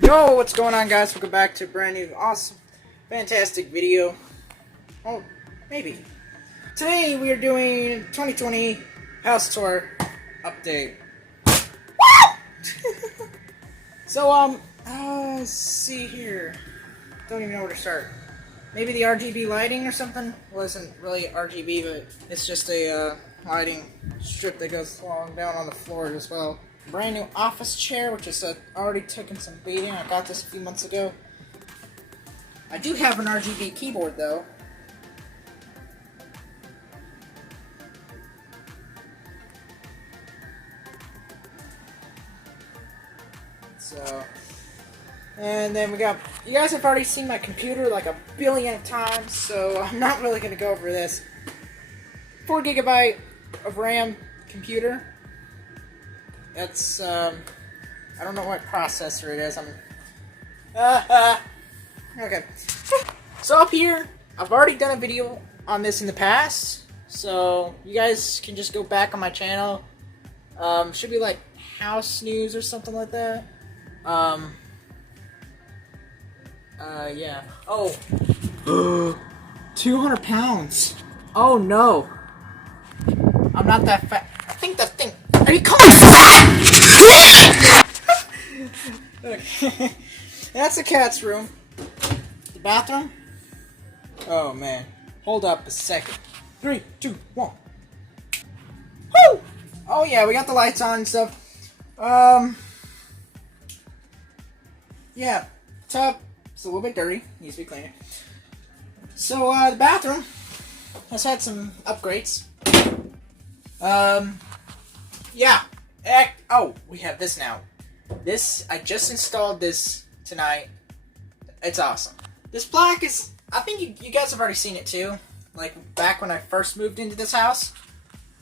Yo, what's going on, guys? Welcome back to a brand new, awesome, fantastic video. Oh, maybe. Today we are doing 2020 house tour update. So, let's see here. Don't even know where to start. Maybe the RGB lighting or something? Well, it isn't really RGB, but it's just a lighting strip that goes along down on the floor as well. Brand new office chair, which is already taken some beating. I got this a few months ago. I do have an RGB keyboard though. So, and then we got, you guys have already seen my computer like a billion times, so I'm not really going to go over this. 4 GB of RAM computer. That's, I don't know what processor it is. Okay. So up here, I've already done a video on this in the past, so you guys can just go back on my channel. Should be like house news or something like that. Yeah. Oh. 200 pounds. Oh no. I'm not that fat. I think that thing. Are you calling Okay. That's the cat's room. The bathroom? Oh man. Hold up a second. 3, 2, 1. Woo! Oh yeah, we got the lights on and stuff. Yeah. Tub. It's a little bit dirty. Needs to be cleaner. So, the bathroom has had some upgrades. Yeah. Oh, we have this now. This, I just installed this tonight. It's awesome. This plaque is, I think you guys have already seen it too. Like, back when I first moved into this house.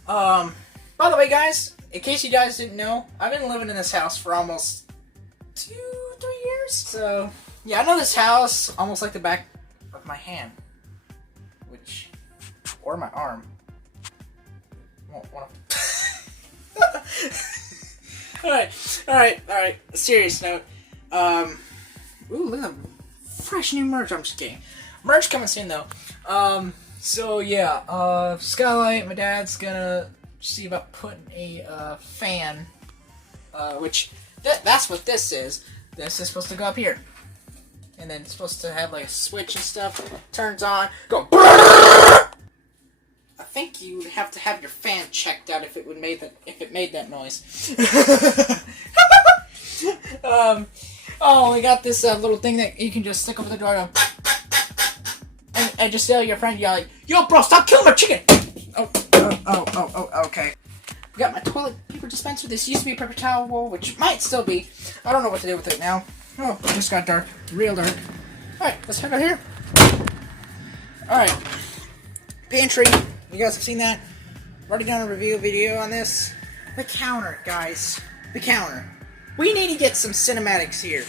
By the way, guys, in case you guys didn't know, I've been living in this house for almost 2-3 years. So, yeah, I know this house almost like the back of my hand. Or my arm. Alright. Serious note. Ooh, look at the fresh new merch. I'm just kidding. Merch coming soon though. So yeah, skylight. My dad's gonna see about putting a fan. Which that's what this is. This is supposed to go up here, and then it's supposed to have like a switch and stuff. Turns on. Go. I think you would have to have your fan checked out if it made that noise. Oh, we got this little thing that you can just stick over the door and just yell at your friend, yell like, "Yo, bro, stop killing my chicken!" Oh, okay. We got my toilet paper dispenser. This used to be a paper towel roll, which might still be. I don't know what to do with it now. Oh, it just got dark. Real dark. Alright, let's head out here. Alright. Pantry. You guys have seen that? I've already done a review video on this. The counter, guys. The counter. We need to get some cinematics here.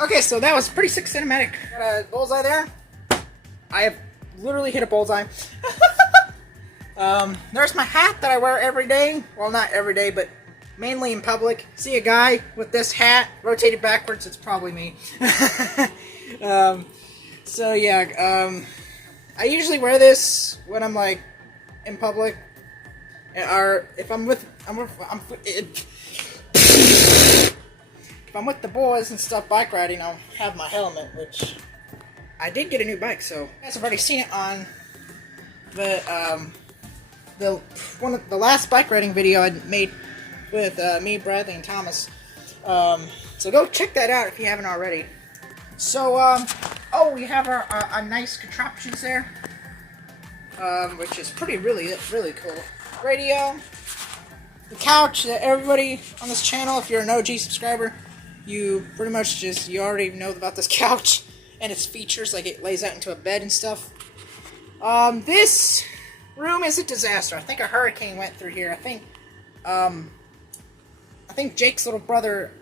Okay, so that was pretty sick cinematic. Got a bullseye there. I have literally hit a bullseye. There's my hat that I wear every day. Well, not every day, but mainly in public. See a guy with this hat rotated backwards, it's probably me. So yeah, I usually wear this when I'm like in public, or if I'm with the boys and stuff bike riding, I'll have my helmet, which I did get a new bike, so you guys have already seen it on the last bike riding video I made with me, Bradley, and Thomas. So go check that out if you haven't already. So oh, we have our nice contraptions there, which is really cool. Radio, the couch that everybody on this channel, if you're an OG subscriber, you pretty much you already know about this couch. and its features, like it lays out into a bed and stuff. This room is a disaster. I think a hurricane went through here. I think Jake's little brother,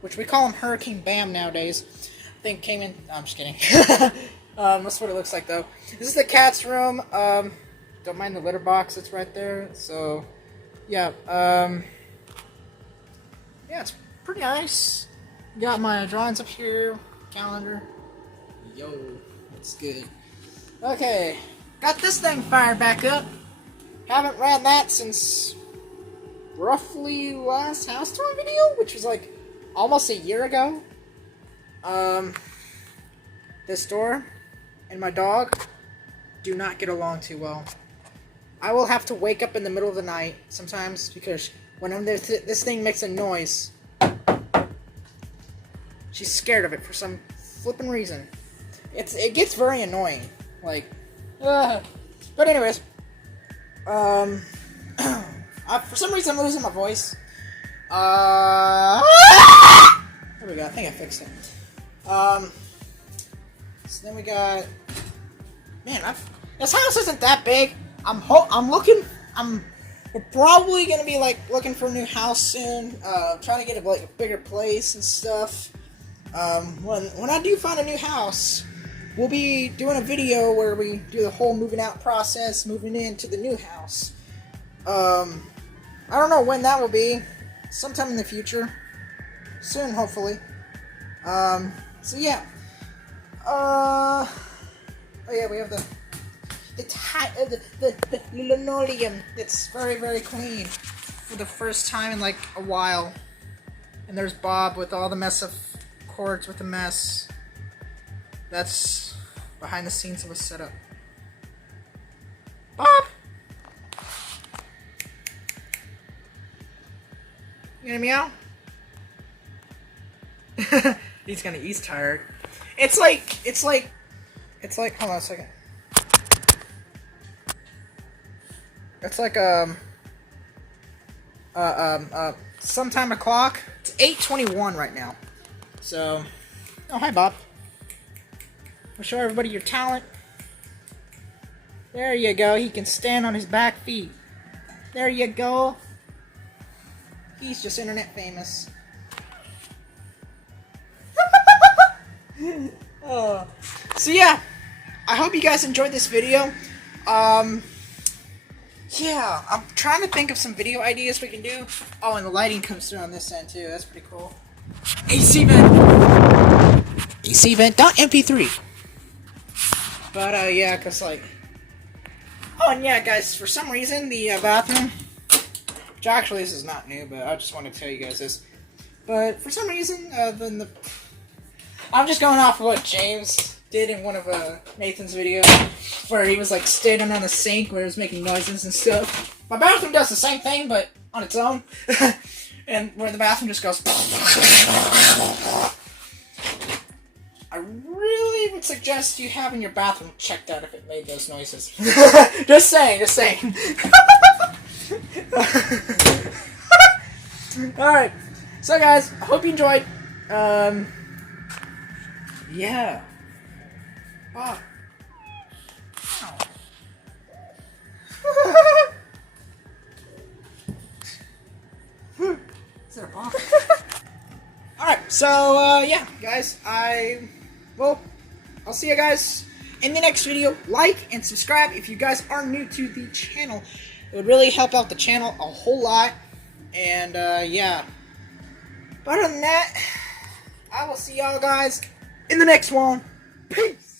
which we call him Hurricane Bam nowadays, I think came in. No, I'm just kidding. That's what it looks like, though. This is the cat's room. Don't mind the litter box that's right there. So, yeah. Yeah, it's pretty nice. Got my drawings up here. Calendar. Yo, that's good. Okay, got this thing fired back up. Haven't ran that since roughly last house tour video, which was like almost a year ago. This door and my dog do not get along too well. I will have to wake up in the middle of the night sometimes because when this thing makes a noise, she's scared of it for some flippin' reason. It gets very annoying. Like, but anyways, for some reason I'm losing my voice. There we go. I think I fixed it. So then we got, man, this house isn't that big. We're probably gonna be like looking for a new house soon. Trying to get a bigger place and stuff. When I do find a new house, we'll be doing a video where we do the whole moving out process, moving into the new house. I don't know when that will be. Sometime in the future. Soon, hopefully. So yeah. Oh yeah, we have the linoleum. It's very, very clean for the first time in like a while. And there's Bob with all the mess of cords with the mess. That's behind the scenes of a setup. Bob! You gonna meow? He's tired. It's like, hold on a second. It's like, some time o'clock. It's 8:21 right now. So, oh, hi, Bob. I'll show everybody your talent. There you go. He can stand on his back feet. There you go. He's just internet famous. Oh. So yeah, I hope you guys enjoyed this video. Yeah, I'm trying to think of some video ideas we can do. Oh, and the lighting comes through on this end too. That's pretty cool. AC vent. AC vent. .mp3. But yeah, cause like. Oh, and yeah, guys. For some reason, the bathroom. Which actually, this is not new, but I just want to tell you guys this. But for some reason, I'm just going off of what James did in one of Nathan's videos, where he was like standing on the sink where he was making noises and stuff. My bathroom does the same thing, but on its own, and where the bathroom just goes. I really would suggest you having your bathroom checked out if it made those noises. Just saying, just saying. Alright, so guys, I hope you enjoyed. Yeah. Oh. Ow. Is there a bomb? Alright, so, yeah, guys, I'll see you guys in the next video. Like and subscribe if you guys are new to the channel. It would really help out the channel a whole lot. And, yeah. But other than that, I will see y'all guys in the next one. Peace!